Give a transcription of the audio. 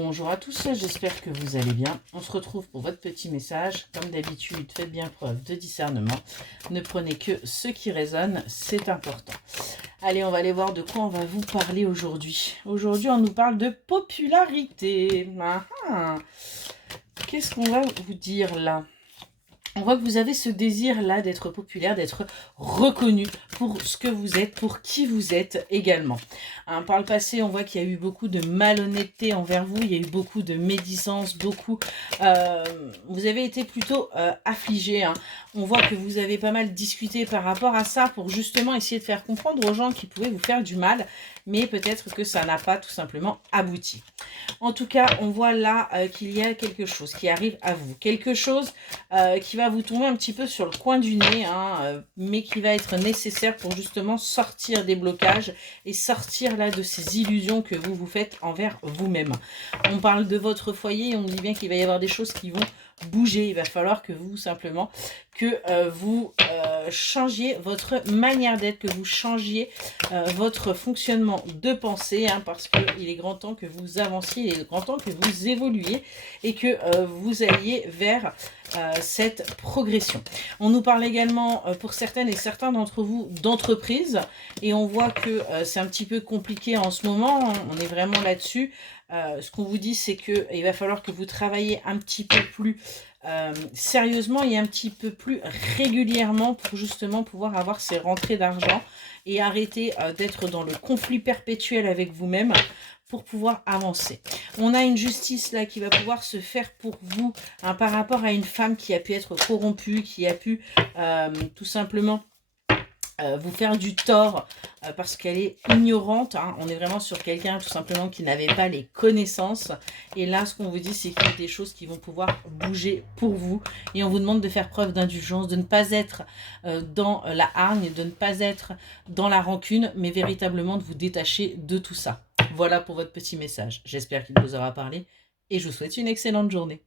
Bonjour à tous, j'espère que vous allez bien. On se retrouve pour votre petit message. Comme d'habitude, faites bien preuve de discernement. Ne prenez que ce qui résonne, c'est important. Allez, on va aller voir de quoi on va vous parler aujourd'hui. Aujourd'hui, on nous parle de popularité. Qu'est-ce qu'on va vous dire là ? On voit que vous avez ce désir-là d'être populaire, d'être reconnu pour ce que vous êtes, pour qui vous êtes également. Par le passé, on voit qu'il y a eu beaucoup de malhonnêteté envers vous, il y a eu beaucoup de médisance, beaucoup... vous avez été plutôt affligé. On voit que vous avez pas mal discuté par rapport à ça pour justement essayer de faire comprendre aux gens qui pouvaient vous faire du mal, mais peut-être que ça n'a pas tout simplement abouti. En tout cas, on voit là qu'il y a quelque chose qui arrive à vous. Quelque chose qui va vous tomber un petit peu sur le coin du nez, mais qui va être nécessaire pour justement sortir des blocages et sortir là de ces illusions que vous vous faites envers vous-même. On parle de votre foyer et on dit bien qu'il va y avoir des choses qui vont bouger. Il va falloir que vous, simplement, que vous changiez votre manière d'être, que vous changiez votre fonctionnement de pensée, parce qu'il est grand temps que vous avanciez, il est grand temps que vous évoluiez et que vous alliez vers cette progression. On nous parle également pour certaines et certains d'entre vous d'entreprise et on voit que c'est un petit peu compliqué en ce moment, on est vraiment là-dessus. Ce qu'on vous dit, c'est qu'il va falloir que vous travaillez un petit peu plus sérieusement et un petit peu plus régulièrement pour justement pouvoir avoir ces rentrées d'argent et arrêter d'être dans le conflit perpétuel avec vous-même pour pouvoir avancer. On a une justice là qui va pouvoir se faire pour vous par rapport à une femme qui a pu être corrompue, qui a pu tout simplement vous faire du tort parce qu'elle est ignorante. On est vraiment sur quelqu'un tout simplement qui n'avait pas les connaissances. Et là, ce qu'on vous dit, c'est qu'il y a des choses qui vont pouvoir bouger pour vous. Et on vous demande de faire preuve d'indulgence, de ne pas être dans la hargne, de ne pas être dans la rancune, mais véritablement de vous détacher de tout ça. Voilà pour votre petit message. J'espère qu'il vous aura parlé et je vous souhaite une excellente journée.